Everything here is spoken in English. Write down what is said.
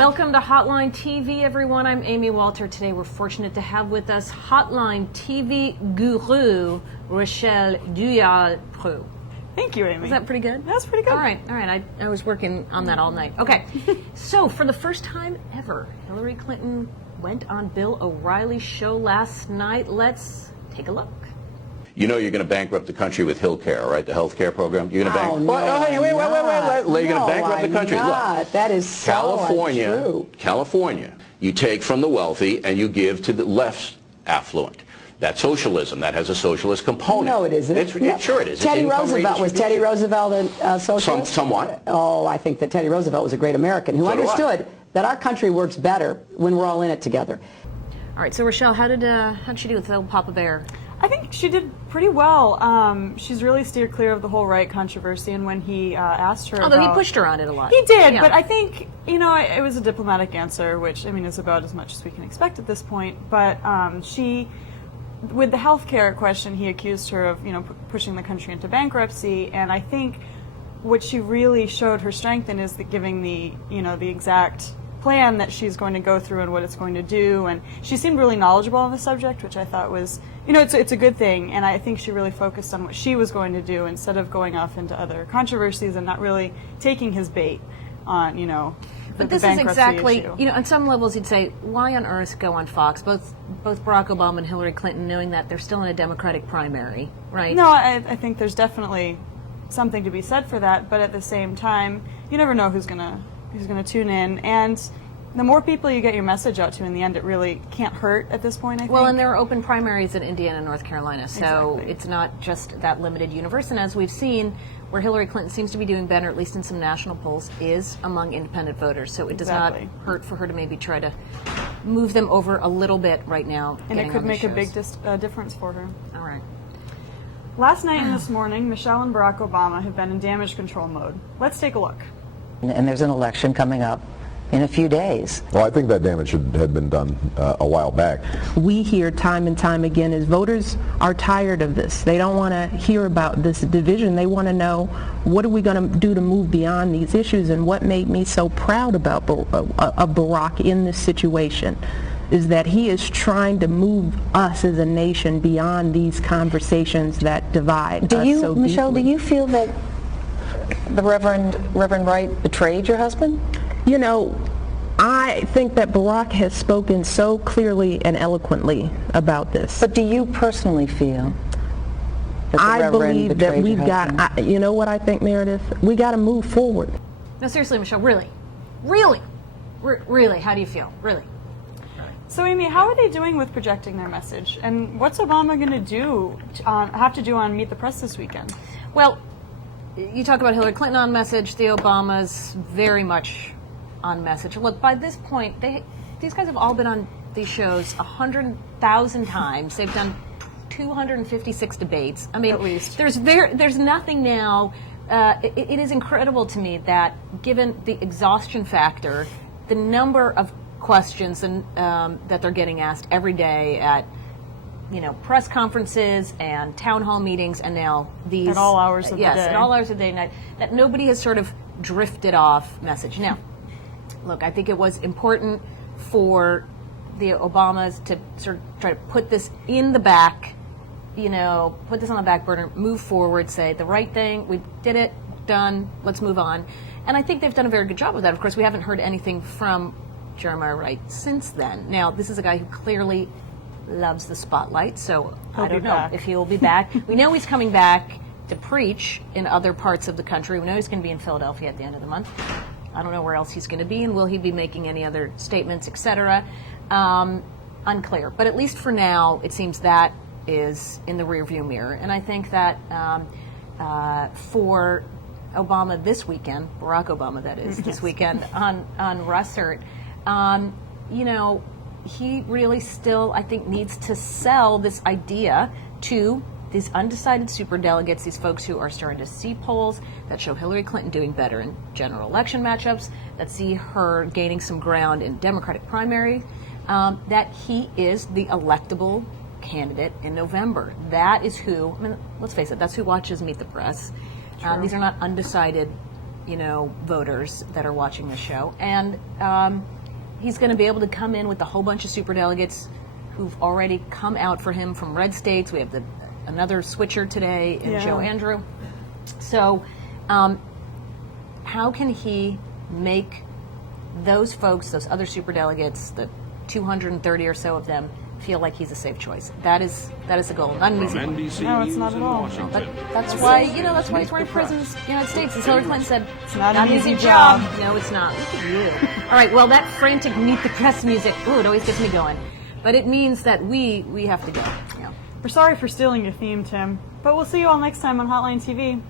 Welcome to Hotline TV, everyone. I'm Amy Walter. Today we're fortunate to have with us Hotline TV guru, Rochelle Duyal-Preux. Thank you, Amy. Was that pretty good? That's pretty good. All right. I was working on that all night. Okay, so for the first time ever, Hillary Clinton went on Bill O'Reilly's show last night. Let's take a look. You know you're going to bankrupt the country with HillCare, right? The health care program. You're going to wait. You're going to bankrupt the country. Look, that is so untrue. California, you take from the wealthy and you give to the less affluent. That's socialism. That has a socialist component. No, it isn't. Sure it is. Teddy Roosevelt, was Teddy Roosevelt a socialist? Somewhat. Oh, I think that Teddy Roosevelt was a great American who understood that our country works better when we're all in it together. All right, so Rochelle, how did she do with the old Papa Bear? I think she did pretty well. She's really steered clear of the whole right controversy, and when he asked her Although he pushed her on it a lot. He did, yeah. But I think, it was a diplomatic answer, which, is about as much as we can expect at this point. But with the health care question, he accused her of, pushing the country into bankruptcy, and I think what she really showed her strength in is giving the exact plan that she's going to go through and what it's going to do, and she seemed really knowledgeable on the subject, which I thought was, it's a good thing, and I think she really focused on what she was going to do instead of going off into other controversies and not really taking his bait on, But this is exactly, issue. On some levels you'd say, why on earth go on Fox? Both Barack Obama and Hillary Clinton, knowing that they're still in a Democratic primary, right? No, I think there's definitely something to be said for that, but at the same time, you never know who's gonna tune in, and the more people you get your message out to, in the end, it really can't hurt at this point, I think. Well, and there are open primaries in Indiana and North Carolina, so exactly. It's not just that limited universe. And as we've seen, where Hillary Clinton seems to be doing better, at least in some national polls, is among independent voters. So it does not hurt for her to maybe try to move them over a little bit right now. And it could make a big difference for her. All right. Last night and this morning, Michelle and Barack Obama have been in damage control mode. Let's take a look. And there's an election coming up in a few days. Well, I think that damage had been done a while back. We hear time and time again is voters are tired of this. They don't want to hear about this division. They want to know, what are we going to do to move beyond these issues? And what made me so proud about Barack in this situation is that he is trying to move us as a nation beyond these conversations that divide us so Michelle, deeply. do you feel that the Reverend Wright betrayed your husband? I think that Barack has spoken so clearly and eloquently about this. But do you personally feel that the I Reverend believe that betrayed we've your husband? got, you know what I think, Meredith? We got to move forward. No, seriously, Michelle, really, how do you feel? Really? So, Amy, how are they doing with projecting their message? And what's Obama going to have to do on Meet the Press this weekend? Well, you talk about Hillary Clinton on message, the Obamas very much on message. Look, by this point, these guys have all been on these shows 100,000 times. They've done 256 debates. I mean, at least. There's nothing now. It is incredible to me that, given the exhaustion factor, the number of questions that they're getting asked every day at press conferences and town hall meetings, and now these at all hours of the day. Yes, at all hours of the day and night, that nobody has sort of drifted off message. Now, look, I think it was important for the Obamas to sort of try to put this in the back, put this on the back burner, move forward, say the right thing, we did it, done, let's move on. And I think they've done a very good job of that. Of course, we haven't heard anything from Jeremiah Wright since then. Now, this is a guy who clearly loves the spotlight, so I don't know if he will be back. We know he's coming back to preach in other parts of the country. We know he's going to be in Philadelphia at the end of the month. I don't know where else he's going to be, and will he be making any other statements, etc. Unclear. But at least for now, it seems that is in the rearview mirror. And I think that for Obama this weekend, Barack Obama that is, this weekend on Russert, he really still, I think, needs to sell this idea to these undecided superdelegates, these folks who are starting to see polls that show Hillary Clinton doing better in general election matchups, that see her gaining some ground in Democratic primary, that he is the electable candidate in November. That is who, let's face it, that's who watches Meet the Press. These are not undecided, voters that are watching the show. And he's going to be able to come in with a whole bunch of superdelegates who've already come out for him from red states. We have another switcher today in Joe Andrew. So how can he make those folks, those other superdelegates, the 230 or so of them, feel like he's a safe choice? That is the goal. Not an easy one. No, it's not at all. But that's why he's running for president of the United States. As Hillary Clinton said, It's not an easy easy job. job. No, it's not. Look at you. All right. Well, that frantic Meet the Press music. Ooh, it always gets me going. But it means that we have to go. We're sorry for stealing your theme, Tim, but we'll see you all next time on Hotline TV.